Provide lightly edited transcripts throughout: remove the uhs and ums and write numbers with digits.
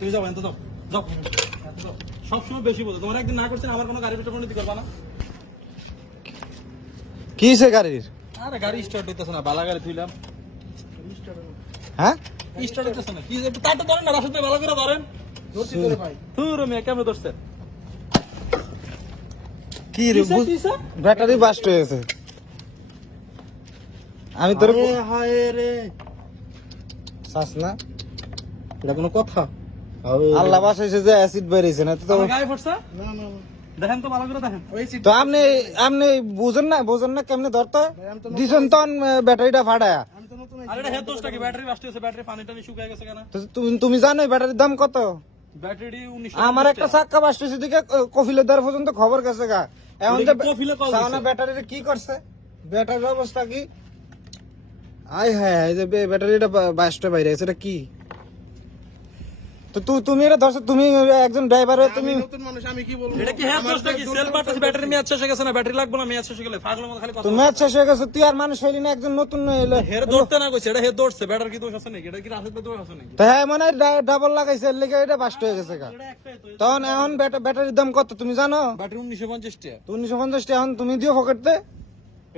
তুমি যাও এনতে যাও যাও যাও। সবসময় বেশি বলো, তোমার একদিন না করছেন আমার কোনো গাড়ি পেটে পরিণতি করবা না। কি হইছে গাড়ির? আরে গাড়ি স্টার্ট হইতেছে না, বালা গাড়ি থইলাম হ্যাঁ স্টার্ট হইতেছে না। কি তারটা ধরেন না, রাস্তাতে ভালো করে ধরেন। ধরছি তোরে ভাই। ধুর মেয়ে কেমন ধরছে? কি রে ব্যাটারি বাস্ট হয়ে গেছে। আমি তোর হায় রে, চাস না এটা কোনো কথা? আল্লাহ বাসাইছে যে অ্যাসিড বেরিয়েছে না তো। আমার গায়ে পড়ছে, না না না। দেখেন তো ভালো করে দেখেন। ওই সিট তো আপনি আপনি বুঝেন না কেমনে ধরতে দিছেন তখন ব্যাটারিটা ফাটায়া। আমি তো নতুন আর এটা হেড দোষটা কি? ব্যাটারি বাস্ট হয়েছে, ব্যাটারি পানি টানি শুকিয়ে গেছে কেন? তো তুমি জানো এই ব্যাটারির দাম কত? ব্যাটারি 19 আমার একটা চাক্কা বাস্ট হয়েছে দিকে কফিলের দ্বার পর্যন্ত খবর গেছে গা। এখন ওটা যে কি কফিলে কল সাওনা দিছে? ব্যাটারির কি করছে, ব্যাটারির অবস্থা কি? আয় হ্যাঁ, এই যে ব্যাটারিটা বাস্টে বাইরে গেছে, এটা কি? তো তুমি এটা ধরছো, তুমি একজন ড্রাইভার হয়ে তুমি আমি নতুন মানুষ, আমি কি বলবো? এটা কি হেড দোষটা কি? সেল পারতেছে, ব্যাটারি মেয়াদ শেষ হয়ে গেছে না, ব্যাটারি লাগবে না, মেয়াদ শেষ হয়ে গেলে পাগলের মতো খালি কথা তুমি ম্যাচ শেষ হয়ে গেছে, তুই আর মানুষ হইলি না, একজন নতুন এলো। হেড ধরতে না কইছে, এটা হেড ধরছে। ব্যাটারি কি দোষ আছে নাকি? এটা কি রাস্তাতে দোষ আছে নাকি? তো হ্যাঁ মানে ডাবল লাগাইছে, এর লেগে এটা বাস্ট হয়ে গেছে গা। এটা একটাই তো। তখন এখন ব্যাটারির দাম কত তুমি জানো? ব্যাটারি 1950 টাকা। তো 1950 টাকা এখন তুমি দিও পকেটতে।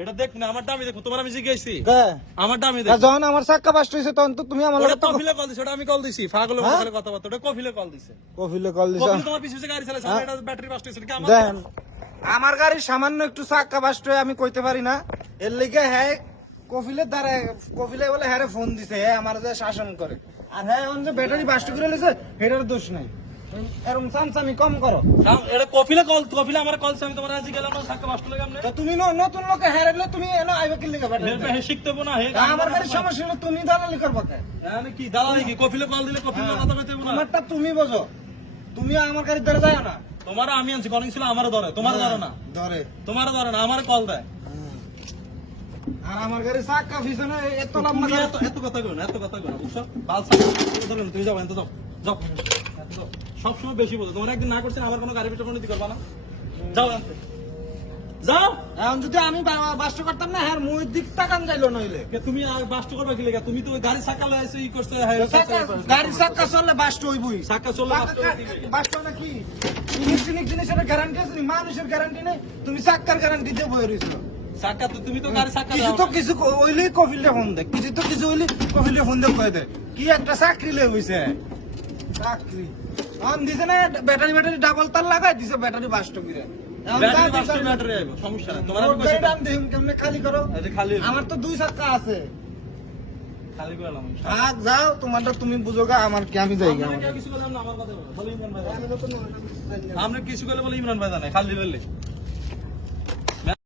এটা দেখ না, আমার দামি দেখো, তোমার আমি জিজ্ঞাসি কে? আমার দামি আর দেখো। যখন আমার চাক্কা বাস্ট হয়েছে তখন তো তুমি আমার ওটা লগে কফিলে কল দিছে, ওটা আমি কল দিছি। পাগলের মতো খালি কথা বলতো, ওটা কফিলে কল দিছে। কফিলে কল দিছ। কফিলে তোমার পিছে পিছে গাড়ি চালাছে, আমার এটা ব্যাটারি বাস্ট হইছে নাকি আমার? দেন আমার গাড়ির সামান্য একটু চাক্কা বাস্ট হয়ে আমি কইতে পারি না, এর লেগে হ্যাঁ কফিলের দ্বারা কফিলে বলে হ্যাঁ ফোন দিছে, হ্যাঁ আমার যে শাসন করে। আর হ্যাঁ এখন যে ব্যাটারি বাস্ট করে লেছে এটার দোষ নাই। এরকম চামচামি কম করো। কারণ এটা কফিলে কল, কফিলে আমার কল আমি তোমার আজ গেলাম না, সাক্কা বাস্ট লাগে আমনে। তো তুমি নতুন লোকে হারালে তুমি এনে আইবে কি লেগে ব্যাটারি? হে শিখতে হবো না, হে আমার গাড়ির সমস্যা হলো তুমি দালালি করবা কে? মানে কি দালালি কি? কফিলে কল দিলে কফিলে কথা কইতে হবো না। তোমারটা তুমি বোঝো, তুমি আমার গাড়ির দ্বারা যাও না। তোমার আমি আনছি, কলিং ছিল আমারও ধরে, তোমার ধরে না, ধরে তোমারও ধরে না, আমার কল দেয়। আর আমার গাড়ির চাক্কা পিছনে এত লম্বা তুমি এত কথা কই না, এত কথা কই না, বুঝছো? বাল সাক্কা ধরেন, তুমি যাও এনতে যাও যাও যাও। সবসময় বেশি বলো, তোমার একদিন না করছেন আমার কোনো গাড়ি পেটে পরিণতি করবা না। যাও এনতে যাও। এখন যদি আমি বাস্ট করতাম না হ্যাঁ মুই দিক তাকান যাইলো নইলে। কে তুমি বাস্ট করবে কি লেগে? তুমি তো ওই গাড়ি সাক্কা লাগাইছো, ই করছে, হ্যাঁ গাড়ির চাক্কা চললে বাস্ট হইবই। সাক্কা চললে বাস্ট হবে কি লেগে? বাস্ট না কি ইলেকট্রনিক জিনিসের গ্যারান্টি আছে নি? মানুষের গ্যারান্টি নেই, তুমি চাক্কার গ্যারান্টি দিয়ে বই রইছো। সাক্কা তো তুমি তো গাড়ি সাক্কা কিছু দাও তো না। কিছু হইলে কফিলে ফোন দে, কিছু তো কিছু হইলে কফিলে ফোন দে কয়ে দে কি একটা চাকরি লই হইছে চাকরি। এখন দিছে না ব্যাটারি ডাবল তার লাগাই দিছে ব্যাটারি বাস্ট করে। এখন ব্যাটারি বাস্ট হবে, ব্যাটারি আইবো, সমস্যা নাই। তোমার আমি কইছি দাম দেখুন কেমনে খালি করো। এই যে খালি আমার তো 2 চাক্কা আছে। খালি করে লাম। থাক যাও, তোমারটা তুমি বুঝো গা, আমার কি আমি যাই গা। আমরা কিছু করলাম না, আমার কথা বলো। বলো ইমরান ভাই। আমি নতুন মানুষ, আমি কিছু জানি না। আমরা কিছু করলে বলে ইমরান ভাই জানে, খালি বললে